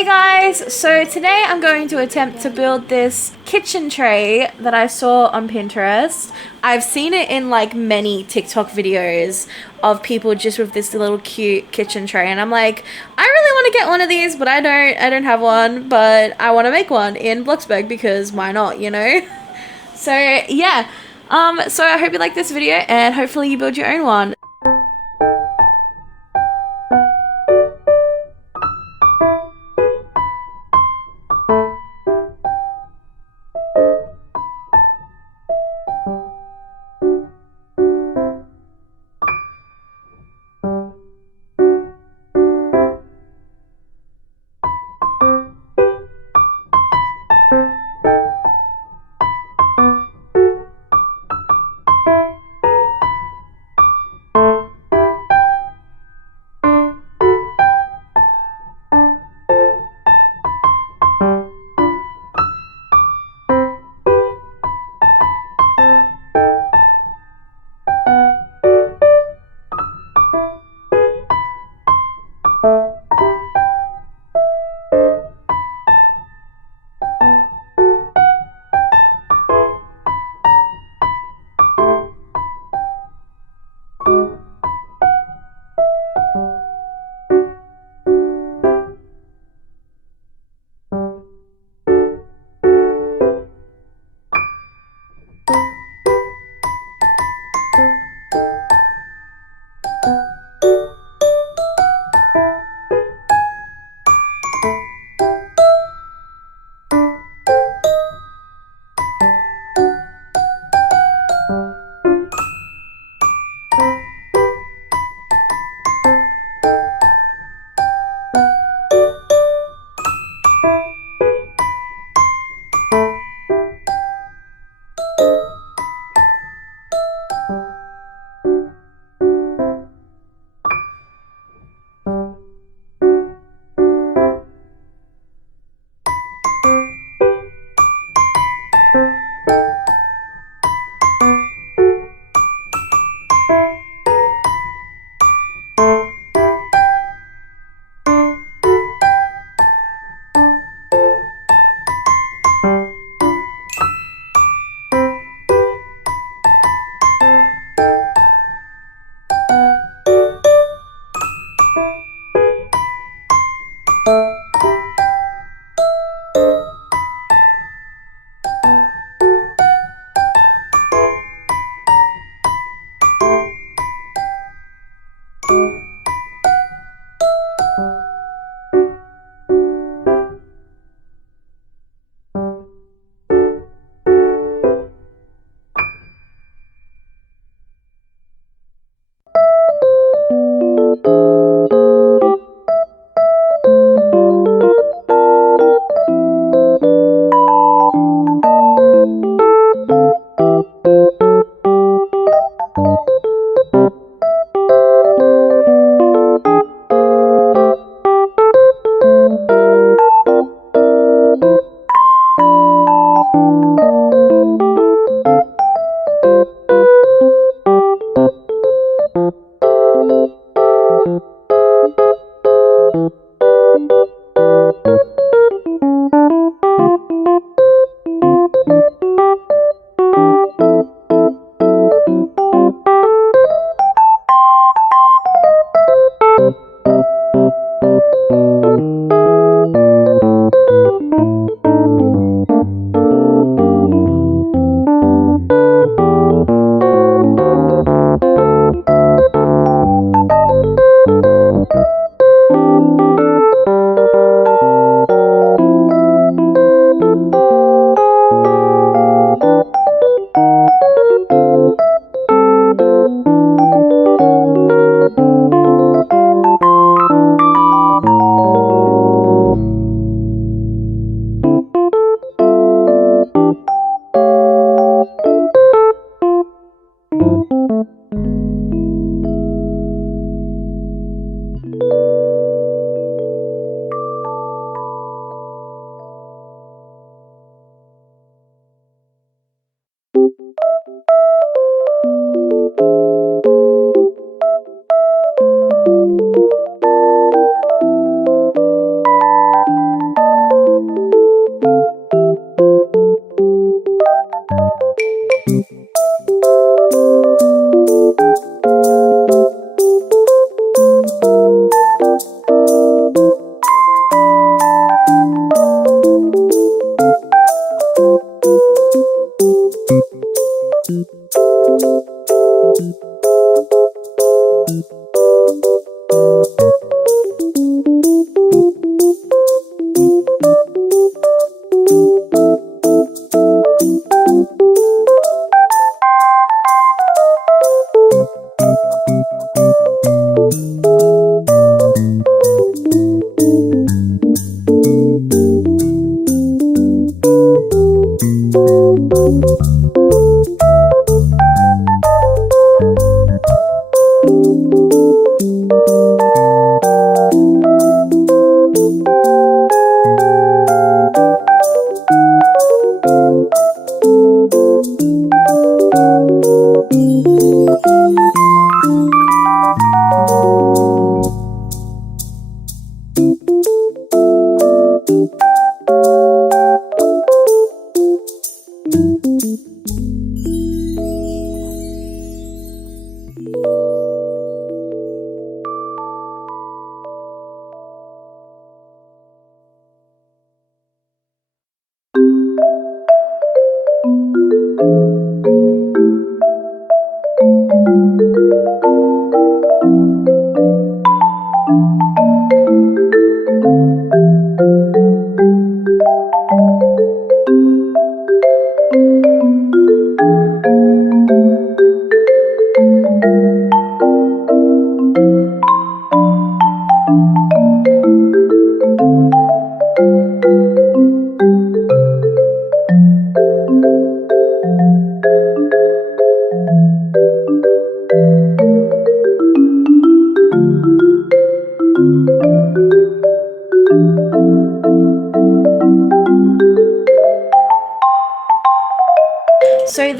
Hey guys, so today I'm going to attempt to build this kitchen tray that I saw on Pinterest. I've seen it in like many TikTok videos of people just with this little cute kitchen tray, and I'm like, I really want to get one of these, but I don't have one, but I want to make one in Bloxburg because why not, you know? So yeah, so I hope you like this video and hopefully you build your own one.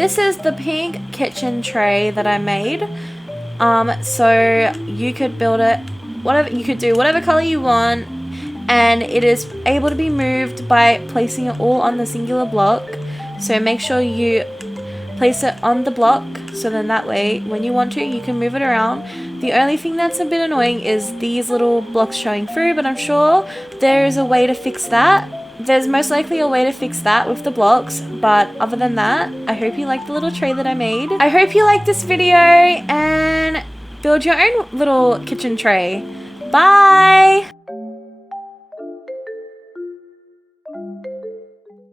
this is the pink kitchen tray that I made. So you could build it, you could do whatever color you want, and it is able to be moved by placing it all on the singular block. So make sure you place it on the block, so then that way when you want to, you can move it around. The only thing that's a bit annoying is these little blocks showing through, but I'm sure there is a way to fix that. There's most likely a way to fix that with the blocks, but other than that, I hope you like the little tray that I made. I hope you like this video and build your own little kitchen tray. Bye!